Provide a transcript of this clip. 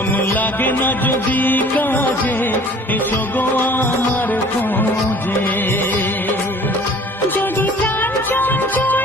মন লাগে না যদি কাজে, এসো গো আমার খোঁজে। যদি প্রাণ চঞ্চল